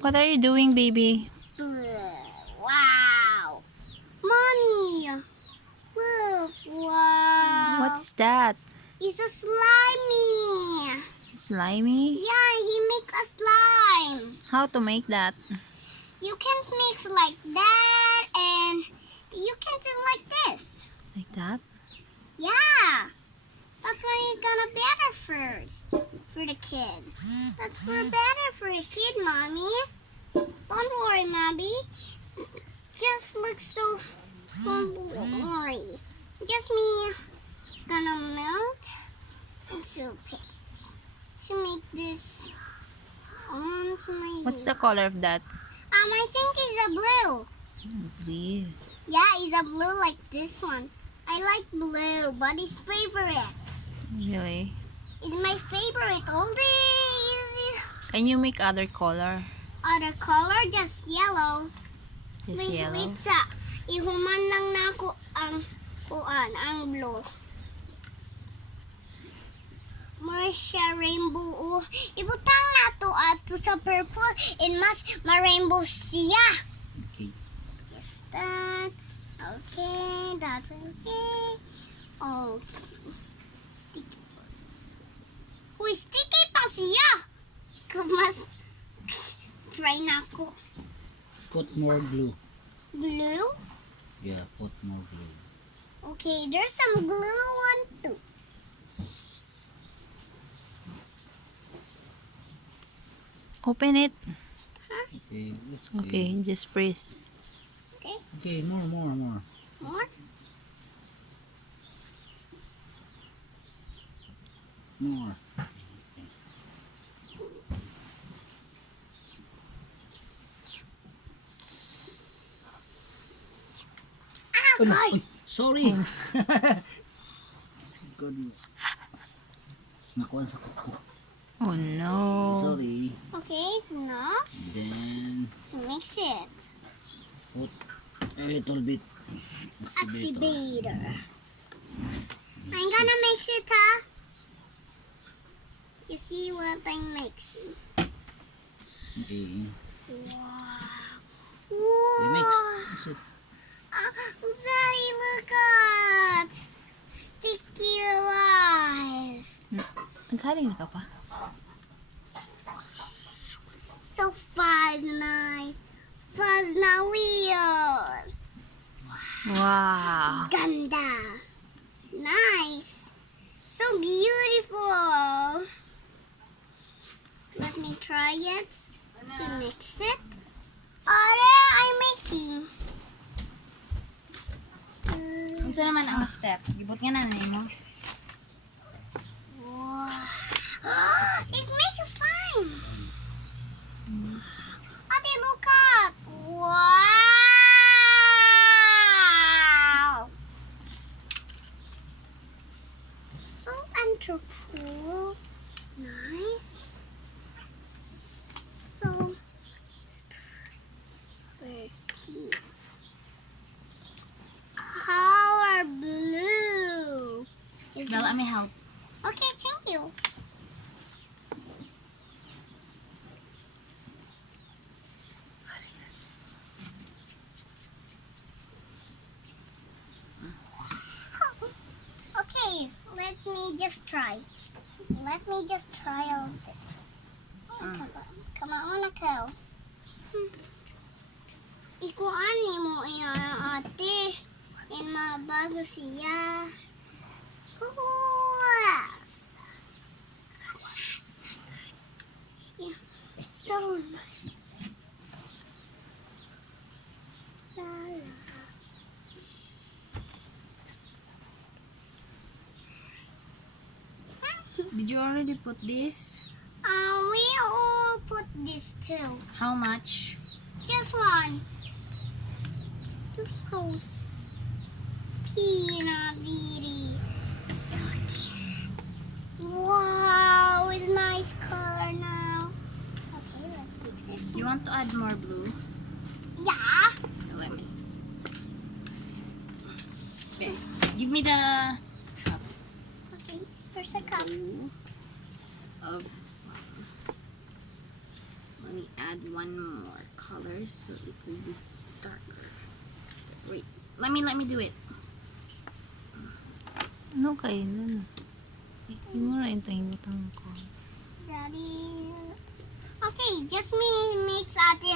What are you doing, baby? Wow! Mommy! Look! Wow! What is that? It's a slimy! Slimy? Yeah, he make a slime! How to make that? You can mix like that and you can do like this. Like that? Yeah! That's why it's gonna better first for the kid. That's for better for a kid, Mommy. Don't worry, Mommy. Just looks so don't worry. Just me. It's gonna melt into paste to make this onto my What's the color of that? I think it's a blue. Blue. Yeah, it's a blue like this one. I like blue, but it's favorite. Really? It's my favorite. All these Can you make other color? other color, just yellow. Just yellow? Wait sa, ihuman lang na ako ang blue. More siya rainbow. Ibutang na to ato sa purple and mas ma-rainbow siya. Okay. Just that. Okay, that's okay. Okay. Sticky parts. Uy, sticky pa siya. Mas try na ako. Put more glue. Blue? Yeah, put more glue. Okay, there's some glue one too. Open it. Okay, that's Okay, just press. Okay, Okay, more. more. More. Ah, Ano? okay. Uy, sorry. Good. Nakuha sa kuko. Oh no. Sorry. Okay, enough Then to mix it. put a little bit Activator. I'm gonna mix it, huh? You see what I'm mixing? Okay. Wow. You mix. Wow. Mix it. Daddy, look at sticky rice. Naghaling na ka pa? So fuzz nice. Fuzz na weird. Wow. Ganda. Nice. So beautiful. Let me try it to mix it. Are I'm making. Unsa naman ang step? Gibot nga na mo. Wow. It makes slime. Ate, look at. Wow. So wonderful. Nice. So expertise. Color blue. Is Well, let me help. Okay, thank you. Okay, let me just try. Let me just try a little bit. Come on, ako. Ikuan ni mo yan, ate. And mabago siya. Kuwas. Yeah, so nice. La, la. Did you already put this? We all put this too. How much? Just one. They're so peanut beady. So cute. Wow, it's nice color now. Okay, let's mix it. You want to add more blue? Yeah. Let me. Yes. Give me the Okay, first a cup. of slime. Let me add one more color so it will be darker. Wait, let me do it. Ano kayo nun? Hindi mo na yung butang ko. Daddy. Okay, just me mix out the